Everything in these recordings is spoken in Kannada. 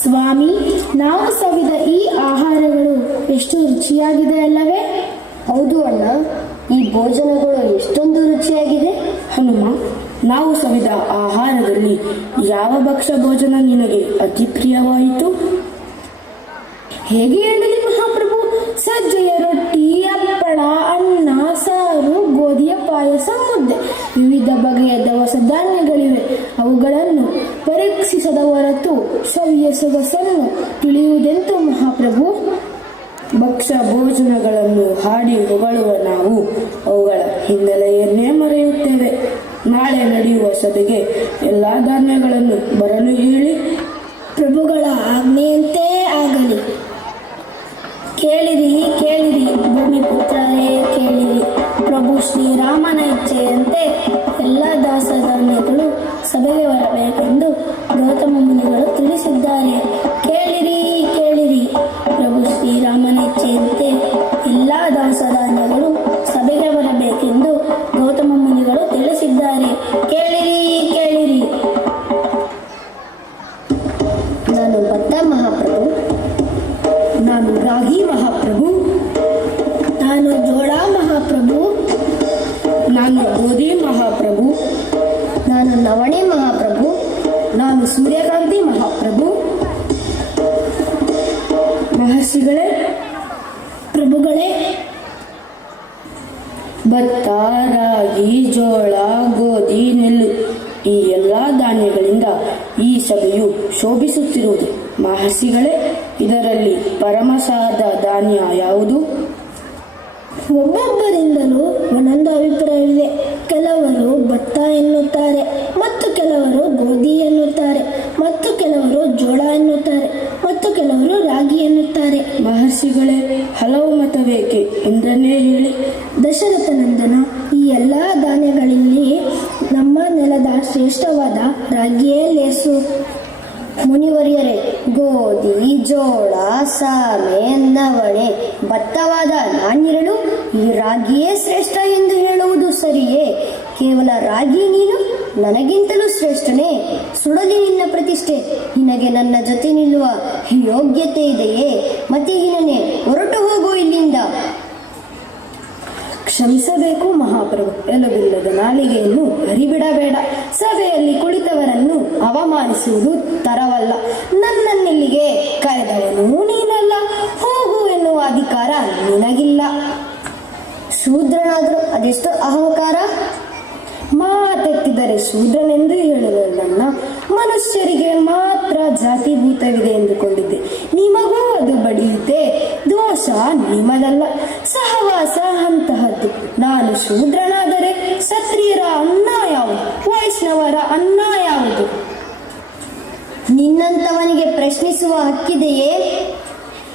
ಸ್ವಾಮಿ, ನಾವು ಸವಿದ ಈ ಆಹಾರಗಳು ಎಷ್ಟು ರುಚಿಯಾಗಿದೆ ಅಲ್ಲವೇ? ಹೌದು ಅಣ್ಣ, ಈ ಭೋಜನಗಳು ಎಷ್ಟೊಂದು ರುಚಿಯಾಗಿದೆ. ಹನುಮ, ನಾವು ಸವಿದ ಆಹಾರದಲ್ಲಿ ಯಾವ ಭಕ್ಷ ಭೋಜನ ನಿನಗೆ ಅತಿ ಪ್ರಿಯವಾಯಿತು? ಹೇಗೆ ಹೇಳಲಿ ಮಹಾಪ್ರಭು? ಸಜ್ಜೆಯ ರೊಟ್ಟಿ ಅಪ್ಪಳ ಅನ್ನ, ಸಾರು, ಗೋಧಿಯ ಪಾಯಸ, ಮುದ್ದೆ. ವಿವಿಧ ಬಗೆಯ ದವಸ ಧಾನ್ಯಗಳಿವೆ. ಅವುಗಳನ್ನು ಪರೀಕ್ಷಿಸದ ಹೊರತು ಸವಿಯ ಸೊಗಸನ್ನು ತಿಳಿಯುವುದೆಂತು ಮಹಾಪ್ರಭು? ಭಕ್ಷ ಭೋಜನಗಳನ್ನು ಹಾಡಿ ಹೊಗಳುವ ನಾವು ಅವುಗಳ ಹಿನ್ನೆಲೆಯನ್ನೇ ಮರೆಯುತ್ತೇವೆ. ನಾಳೆ ನಡೆಯುವ ಸಭೆಗೆ ಎಲ್ಲ ಧಾನ್ಯಗಳನ್ನು ಬರಲು ಹೇಳಿ ಪ್ರಭುಗಳ ಆಜ್ಞೆಯಂತೆ ಆಗಲಿ. ಕೇಳಿರಿ ಕೇಳಿರಿ, ಭೂಮಿ ಭೂಮಿಪುತ್ರರೇ ಕೇಳಿರಿ. ಪ್ರಭು ಶ್ರೀರಾಮನ ಇಚ್ಛೆಯಂತೆ ಸಭೆಗೆ ಬರಬೇಕೆಂದು ಗೌತಮ ಮುನಿಗಳು ತಿಳಿಸಿದ್ದಾರೆ. ಕೇಳಿರಿ ಕೇಳಿರಿ. ಪ್ರಭು ಇಚ್ಛೆಯಂತೆ ಎಲ್ಲಾ ದಾಸಧಾನ್ಯಗಳು ಸಭೆಯು ಶೋಭಿಸುತ್ತಿರುವುದು. ಮಹರ್ಷಿಗಳೇ ಇದರಲ್ಲಿ ಪರಮಸಾದ ಧಾನ್ಯ ಯಾವುದು? ಒಬ್ಬೊಬ್ಬರಿಂದಲೂ ಒಂದೊಂದು ಅಭಿಪ್ರಾಯವಿದೆ. ಕೆಲವರು ಭತ್ತ ಎನ್ನುತ್ತಾರೆ ಮತ್ತು ಕೆಲವರು ಗೋಧಿ ಎನ್ನುತ್ತಾರೆ ಮತ್ತು ಕೆಲವರು ಜೋಳ ಎನ್ನುತ್ತಾರೆ ಮತ್ತು ಕೆಲವರು ರಾಗಿ ಎನ್ನುತ್ತಾರೆ. ಮಹರ್ಷಿಗಳೇ ಹಲವು ಮತವೇಕೆ? ಎಂದನ್ನೇ ಹೇಳಿ. ದಶರಥನಂದನ ಈ ಎಲ್ಲ ಧಾನ್ಯಗಳಲ್ಲಿ ನಮ್ಮ ನೆಲದ ಶ್ರೇಷ್ಠವಾದ ರಾಗಿಯೇ ಲೇಸು. ಜೋಳ, ಸಾಮೆ, ನವಣೆ, ಭತ್ತವಾದ ನಾನಿರಲು ಈ ರಾಗಿಯೇ ಶ್ರೇಷ್ಠ ಎಂದು ಹೇಳುವುದು ಸರಿಯೇ? ಕೇವಲ ರಾಗಿ ನೀನು ನನಗಿಂತಲೂ ಶ್ರೇಷ್ಠನೇ. ಸುಡಲಿ ನಿನ್ನ ಪ್ರತಿಷ್ಠೆ. ನಿನಗೆ ನನ್ನ ಜೊತೆ ನಿಲ್ಲುವ ಯೋಗ್ಯತೆ ಇದೆಯೇ? ಮತಿಹೀನನೇ, ಹೊರಟು ಹೋಗು ಇಲ್ಲಿಂದ. ಕ್ಷಮಿಸಬೇಕು ಮಹಾಪ್ರಭು. ಎಲ್ಲವಿಲ್ಲದ ನಾಲಿಗೆಯನ್ನು ಹರಿಬಿಡಬೇಡ ಸಭೆಯಲ್ಲಿ ಕುಳಿತವರನ್ನು ಅವಮಾನಿಸುವುದು ತರವಲ್ಲ. ನನ್ನನ್ನಿಲ್ಲಿಗೆ ಕರೆದವನು ನೀನಲ್ಲ. ಹೋಗು ಎನ್ನುವ ಅಧಿಕಾರ ನಿನಗಿಲ್ಲ. ಶೂದ್ರನಾದರೂ ಅದೆಷ್ಟು ಅಹಂಕಾರ? ಮಾತೆತ್ತಿದರೆ ಶೂದ್ರನೆಂದು ಹೇಳುವುದನ್ನ ಮನುಷ್ಯರಿಗೆ ಮಾತ್ರ ಜಾತಿಭೂತವಿದೆ ಎಂದುಕೊಂಡಿದ್ದೆ. ನಿಮಗೂ ಅದು ಬಡಿಯುತ್ತೆ. ದೋಷ ನಿಮದಲ್ಲ ಸಹವಾಸ ಅಂತಹದ್ದು ನಾನು ಶೂದ್ರನಾದರೆ ಸತ್ರಿಯರ ಅನ್ನ ಯಾವುದು? ವೈಷ್ಣವರ ಅನ್ನ ಯಾವುದು? ನಿನ್ನಂತವನಿಗೆ ಪ್ರಶ್ನಿಸುವ ಹಕ್ಕಿದೆಯೇ?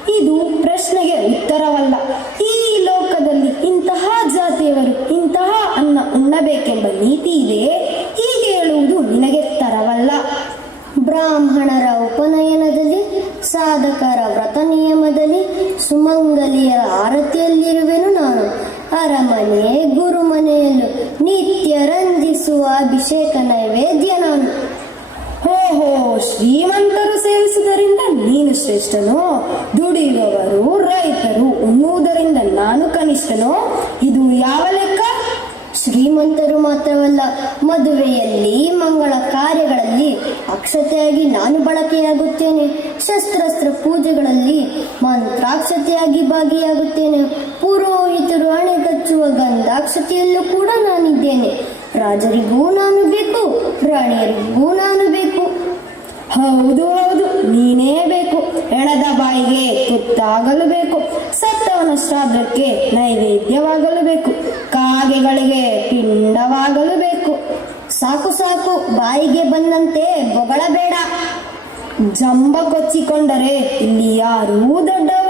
ಇದು ಪ್ರಶ್ನೆಗೆ ಉತ್ತರವಲ್ಲ ಈ ಲೋಕದಲ್ಲಿ ಇಂತಹ ಜಾತಿಯವರು ಇಂತಹ ಅನ್ನ ಉಣ್ಣಬೇಕೆಂಬ ನೀತಿ ಇದೆಯೇ ಹೀಗೆ ಹೇಳುವುದು ನಿನಗೆ ತರವಲ್ಲ ಬ್ರಾಹ್ಮಣರ ಉಪನಯನದಲ್ಲಿ ಸಾಧಕರ ವ್ರತ ನಿಯಮದಲ್ಲಿ ಸುಮಂಗಲಿಯರ ಆರತಿಯಲ್ಲಿರುವೆನು ನಾನು ಅರಮನೆ ಗುರುಮನೆಯಲ್ಲೂ ನಿತ್ಯ ರಂಜಿಸುವ ಅಭಿಷೇಕ ನೈವೇದ್ಯ ನಾನು ಓಹೋ ಶ್ರೀಮಂತರು ಸೇವಿಸುವುದರಿಂದ ನೀನು ಶ್ರೇಷ್ಠನೋ ದುಡಿಯುವವರು ರೈತರು ಉಣ್ಣುವುದರಿಂದ ನಾನು ಕನಿಷ್ಠನೋ ಇದು ಯಾವ ಲೆಕ್ಕ ಶ್ರೀಮಂತರು ಮಾತ್ರವಲ್ಲ ಮದುವೆಯಲ್ಲಿ ಮಂಗಳ ಕಾರ್ಯಗಳಲ್ಲಿ ಅಕ್ಷತೆಯಾಗಿ ನಾನು ಬಳಕೆಯಾಗುತ್ತೇನೆ. ಶಸ್ತ್ರಾಸ್ತ್ರ ಪೂಜೆಗಳಲ್ಲಿ ಮಂತ್ರಾಕ್ಷತೆಯಾಗಿ ಭಾಗಿಯಾಗುತ್ತೇನೆ. ಪುರೋಹಿತರು ಅಣೆಗಚ್ಚುವ ಗಂಧಾಕ್ಷತೆಯಲ್ಲೂ ಕೂಡ ನಾನಿದ್ದೇನೆ. ರಾಜರಿಗೂ ನಾನು ಬೇಕು, ರಾಣಿಯರಿಗೂ ನಾನು ಬೇಕು. ಹೌದು ಹೌದು. ನೀನೇ ಬೇಕು. ಎಳದ ಬಾಯಿಗೆ ತುತ್ತಾಗಲು ಬೇಕು. ಸತ್ತವನ ಶ್ರಾದ್ದಕ್ಕೆ ನೈವೇದ್ಯವಾಗಲು ಬೇಕು. ಕಾಗೆಗಳಿಗೆ ಪಿಂಡವಾಗಲು ಬೇಕು. ಸಾಕು ಸಾಕು. ಬಾಯಿಗೆ ಬಂದಂತೆ ಬೊಗಳಬೇಡ. ಜಂಬ ಕೊಚ್ಚಿಕೊಂಡರೆ ಇಲ್ಲಿ ಯಾರೂ ದೊಡ್ಡವರಾಗುವುದಿಲ್ಲ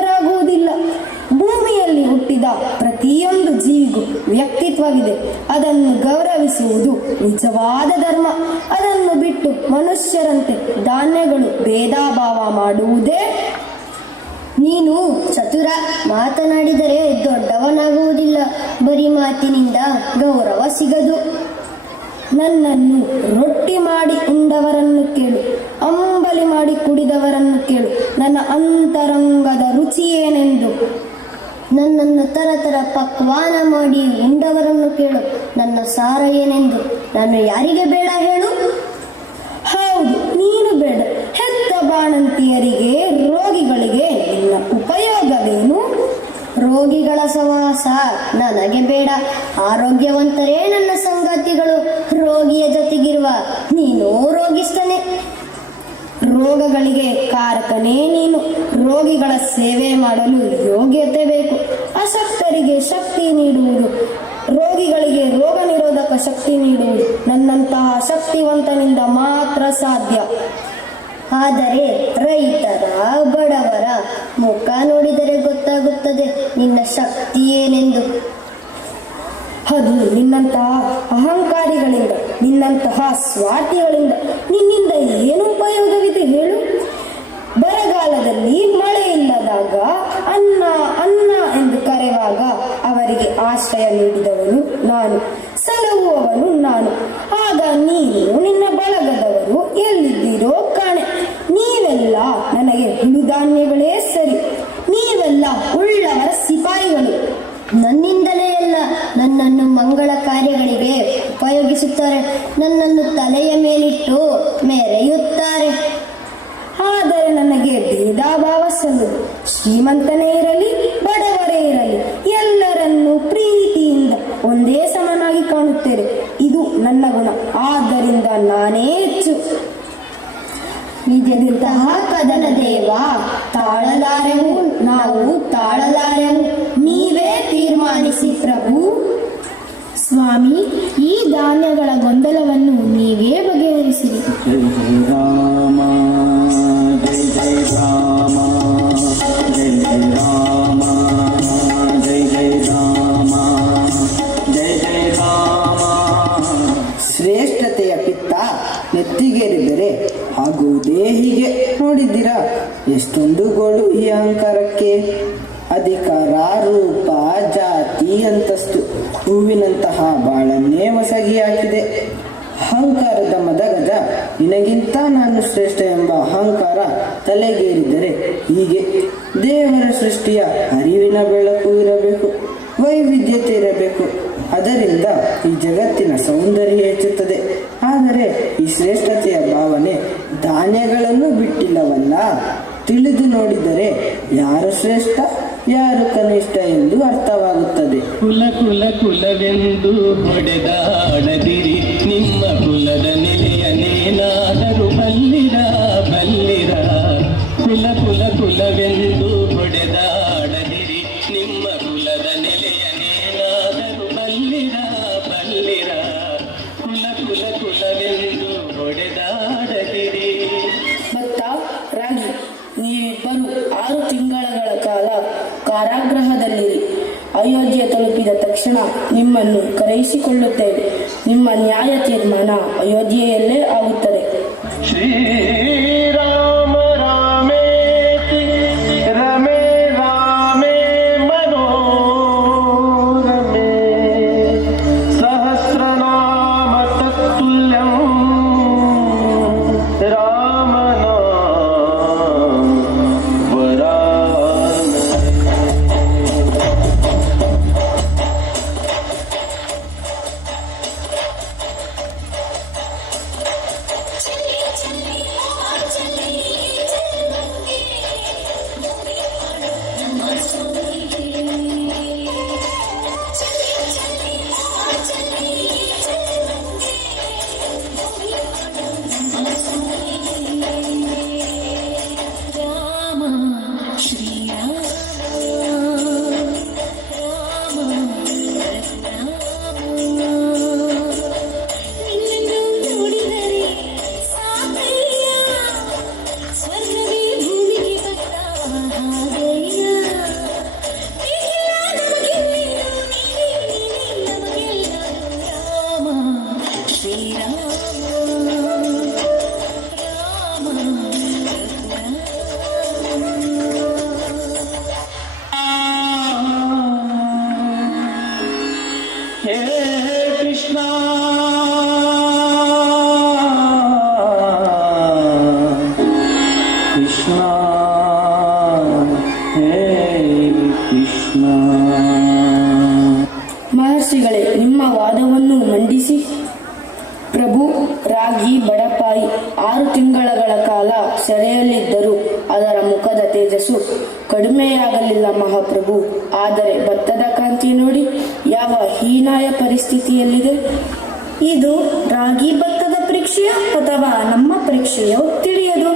ಪ್ರತಿಯೊಂದು ಜೀವಿಗೂ ವ್ಯಕ್ತಿತ್ವವಿದೆ. ಅದನ್ನು ಗೌರವಿಸುವುದು ನಿಜವಾದ ಧರ್ಮ. ಅದನ್ನು ಬಿಟ್ಟು ಮನುಷ್ಯರಂತೆ ಧಾನ್ಯಗಳು ಭೇದಾಭಾವ ಮಾಡುವುದೇ ನೀನು. ಚತುರ, ಮಾತನಾಡಿದರೆ ದೊಡ್ಡವನಾಗುವುದಿಲ್ಲ. ಬರಿ ಮಾತಿನಿಂದ ಗೌರವ ಸಿಗದು. ನನ್ನನ್ನು ರೊಟ್ಟಿ ಮಾಡಿ ಉಂಡವರನ್ನು ಕೇಳು. ಅಂಬಲಿ ಮಾಡಿ ಕುಡಿದವರನ್ನು ಕೇಳು. ನನ್ನ ಅಂತರಂಗದ ರುಚಿ ನನ್ನನ್ನು ತರ ತರ ಪಕ್ವಾನ ಮಾಡಿ ಉಂಡವರನ್ನು ಕೇಳು. ನನ್ನ ಸಾರ ಏನೆಂದು? ನಾನು ಯಾರಿಗೆ ಬೇಡ ಹೇಳು? ಹೌದು, ನೀನು ಬೇಡ. ಹೆತ್ತ ಬಾಣಂತಿಯರಿಗೆ, ರೋಗಿಗಳಿಗೆ ನಿನ್ನ ಉಪಯೋಗವೇನು? ರೋಗಿಗಳ ಸವಾಸ ನನಗೆ ಬೇಡ. ಆರೋಗ್ಯವಂತರೇ ನನ್ನ ಸಂಗಾತಿಗಳು. ರೋಗಿಯ ಜೊತೆಗಿರುವ ನೀನು ರೋಗಿಸ್ತನೆ ರೋಗಗಳಿಗೆ ಕಾರಕನೇ ನೀನು. ರೋಗಿಗಳ ಸೇವೆ ಮಾಡಲು ಯೋಗ್ಯತೆ ಬೇಕು. ಅಶಕ್ತರಿಗೆ ಶಕ್ತಿ ನೀಡುವುದು. ರೋಗಿಗಳಿಗೆ ರೋಗ ನಿರೋಧಕ ಶಕ್ತಿ ನೀಡುವುದು. ನನ್ನಂತಹ ಶಕ್ತಿವಂತನಿಂದ ಮಾತ್ರ ಸಾಧ್ಯ. ಆದರೆ ರೈತರ, ಬಡವರ ಮುಖ ನೋಡಿದರೆ ಗೊತ್ತಾಗುತ್ತದೆ. ನಿನ್ನ ಶಕ್ತಿ ಏನೆಂದು? ಅದು ನಿನ್ನಂತಹ ಅಹಂಕಾರಿಗಳಿಂದ, ನಿನ್ನಂತಹ ಸ್ವಾರ್ಥಿಗಳಿಂದ ನಿನ್ನಿಂದ ಏನು ಉಪಯೋಗವಿದೆ ಹೇಳು? ಬರಗಾಲದಲ್ಲಿ ಮಳೆ ಇಲ್ಲದಾಗ ಅನ್ನ ಅನ್ನ ಎಂದು ಕರೆವಾಗ ಅವರಿಗೆ ಆಶ್ರಯ ನೀಡಿದವನು ನಾನು ಸಲಹುವವನು ನಾನು. ಆಗ ನೀನು ನಿನ್ನ ಬಳಗದವರು ಎಲ್ಲಿದ್ದೀರೋ ಕಾಣೆ ನೀವೆಲ್ಲ ನನಗೆ ಹುಳುಧಾನ್ಯಗಳೇ ಸರಿ ನೀವೆಲ್ಲ ಉಳ್ಳವರ ಸಿಪಾಯಿಗಳು ನನ್ನಿಂದಲೇ ಅಲ್ಲ ನನ್ನನ್ನು ಮಂಗಳ ಕಾರ್ಯಗಳಿಗೆ ಉಪಯೋಗಿಸುತ್ತಾರೆ ನನ್ನನ್ನು ತಲೆಯ ಮೇಲಿಟ್ಟು ಮೆರೆಯುತ್ತಾರೆ ಆದರೆ ನನಗೆ ಭೇದಾಭಾವ ಸಲ್ಲದು ಶ್ರೀಮಂತನೇ ಇರಲಿ ಬಡವರೇ ಇರಲಿ ಎಲ್ಲರನ್ನೂ ಪ್ರೀತಿಯಿಂದ ಒಂದೇ ಸಮನಾಗಿ ಕಾಣುತ್ತೇನೆ ಇದು ನನ್ನ ಗುಣ ಆದ್ದರಿಂದ ನಾನೇ ಹೆಚ್ಚು ಇದೆಂತಹ ಕದನ ದೇವ, ತಾಳಲಾರೆವು, ನಾವು ತಾಳಲಾರೆವು. ನೀವೇ ತೀರ್ಮಾನಿಸಿ ಪ್ರಭು. ಸ್ವಾಮಿ, ಈ ಧಾನ್ಯಗಳ ಗೊಂದಲವನ್ನು ನೀವೇ ಬಗೆಹರಿಸಿರಿ. ನೋಡಿದ್ದೀರಾ? ಎಷ್ಟೊಂದು ಗೋಳು ಈ ಅಹಂಕಾರಕ್ಕೆ. ಅಧಿಕಾರ ರೂಪ ಜಾತಿ ಅಂತಸ್ತು. ಹೂವಿನಂತಹ ಬಾಳನ್ನೇ ಒಸಗಿ ಹಾಕಿದೆ. ಅಹಂಕಾರದ ಮದಗಜ, ನಿನಗಿಂತ ನಾನು ಶ್ರೇಷ್ಠ ಎಂಬ ಅಹಂಕಾರ ತಲೆಗೇರಿದರೆ ಹೀಗೆ? ದೇವರ ಸೃಷ್ಟಿಯ ಅರಿವಿನ ಬೆಳಕು ಇರಬೇಕು, ವೈವಿಧ್ಯತೆ ಇರಬೇಕು. ಅದರಿಂದ ಈ ಜಗತ್ತಿನ ಸೌಂದರ್ಯ ಹೆಚ್ಚುತ್ತದೆ. ಆದರೆ ಈ ಶ್ರೇಷ್ಠತೆಯ ಭಾವನೆ ಧಾನ್ಯಗಳನ್ನು ಬಿಟ್ಟಿಲ್ಲವಲ್ಲ? ತಿಳಿದು ನೋಡಿದರೆ ಯಾರು ಶ್ರೇಷ್ಠ ಯಾರು ಕನಿಷ್ಠ ಎಂದು ಅರ್ಥವಾಗುತ್ತದೆ. ಕುಲ ಕುಲ ಕುಲವೆಂದು ಹೊಡೆದಾಡದಿರಿ ಅಯೋಧ್ಯೆಯಲ್ಲೇ ಆಗುತ್ತದೆ. ಶ್ರೀ ನಿಮ್ಮ ವಾದವನ್ನು ಮಂಡಿಸಿ. ಪ್ರಭು, ರಾಗಿ, ಬಡಪಾಯಿ ಆರು ತಿಂಗಳಗಳ ಕಾಲ ಸೆರೆಯಲ್ಲಿದ್ದರೂ. ಅದರ ಮುಖದ ತೇಜಸ್ಸು ಕಡಿಮೆಯಾಗಲಿಲ್ಲ ಮಹಾಪ್ರಭು. ಆದರೆ ಭತ್ತದ ಕಾಂತಿ ನೋಡಿ ಯಾವ ಹೀನಾಯ ಪರಿಸ್ಥಿತಿಯಲ್ಲಿದೆ. ಇದು ರಾಗಿ ಭತ್ತದ ಪರೀಕ್ಷೆಯೋ ಅಥವಾ ನಮ್ಮ ಪರೀಕ್ಷೆಯೋ ತಿಳಿಯದು.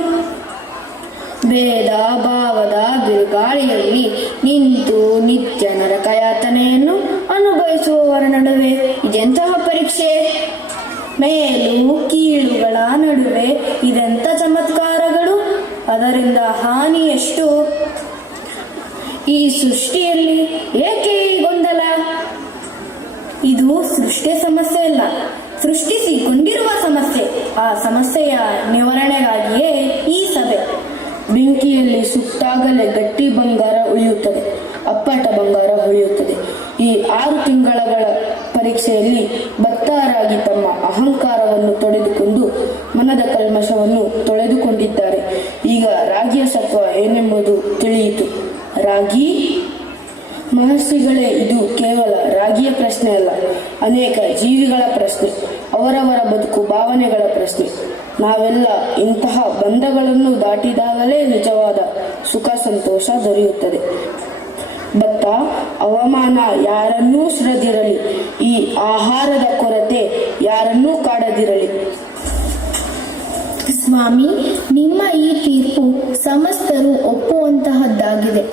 ಭೇದ ಭಾವದ ಬಿರುಗಾಳಿಯಲ್ಲಿ ನಿಂತು ನಿತ್ಯ ನರಕಯಾತನೆಯನ್ನು ಅನುಭವಿಸುವವರ ನಡುವೆ ಇದೆಂತಹ ಪರೀಕ್ಷೆ? ಮೇಲು ಕೀಳುಗಳ ನಡುವೆ ಇದೆಂಥ ಚಮತ್ಕಾರಗಳು? ಅದರಿಂದ ಹಾನಿ ಎಷ್ಟು? ಈ ಸೃಷ್ಟಿಯಲ್ಲಿ ಏಕೆ ಗೊಂದಲ? ಇದು ಸೃಷ್ಟಿಯ ಸಮಸ್ಯೆ ಅಲ್ಲ, ಸೃಷ್ಟಿಸಿಕೊಂಡಿರುವ ಸಮಸ್ಯೆ. ಆ ಸಮಸ್ಯೆಯ ನಿವಾರಣೆಗಾಗಿಯೇ ಈ ಸಭೆ. ಬೆಂಕಿಯಲ್ಲಿ ಸುಟ್ಟಾಗಲೇ ಗಟ್ಟಿ ಬಂಗಾರ ಉಳಿಯುತ್ತದೆ ಅಪ್ಪಟ ಬಂಗಾರ ಉಳಿಯುತ್ತದೆ ಈ ಆರು ತಿಂಗಳಗಳ ಪರೀಕ್ಷೆಯಲ್ಲಿ ಭಕ್ತರಾಗಿ ತಮ್ಮ ಅಹಂಕಾರವನ್ನು ತೊಡೆದುಕೊಂಡು ಮನದ ಕಲ್ಮಶವನ್ನು ತೊಳೆದುಕೊಂಡಿದ್ದಾರೆ. ಈಗ ರಾಗಿಯ ಸತ್ವ ಏನೆಂಬುದು ತಿಳಿಯಿತು. ರಾಗಿ? ಮಹರ್ಷಿಗಳೇ, ಇದು ಕೇವಲ ರಾಗಿಯ ಪ್ರಶ್ನೆ ಅಲ್ಲ, ಅನೇಕ ಜೀವಿಗಳ ಪ್ರಶ್ನೆ, ಅವರವರ ಬದುಕು ಭಾವನೆಗಳ ಪ್ರಶ್ನೆ. ನಾವೆಲ್ಲ ಇಂತಹ ಬಂಧಗಳನ್ನು ದಾಟಿದಾಗಲೇ ನಿಜವಾದ ಸುಖ, ಸಂತೋಷ ದೊರೆಯುತ್ತದೆ. ಭತ್ತ ಅವಮಾನ ಯಾರನ್ನೂ ಸುರದಿರಲಿ ಈ ಆಹಾರದ ಕೊರತೆ ಯಾರನ್ನೂ ಕಾಡದಿರಲಿ. ಸ್ವಾಮಿ, ನಿಮ್ಮ ಈ ತೀರ್ಪು ಸಮಸ್ತರು ಒಪ್ಪುವಂತಹದ್ದಾಗಿದೆ.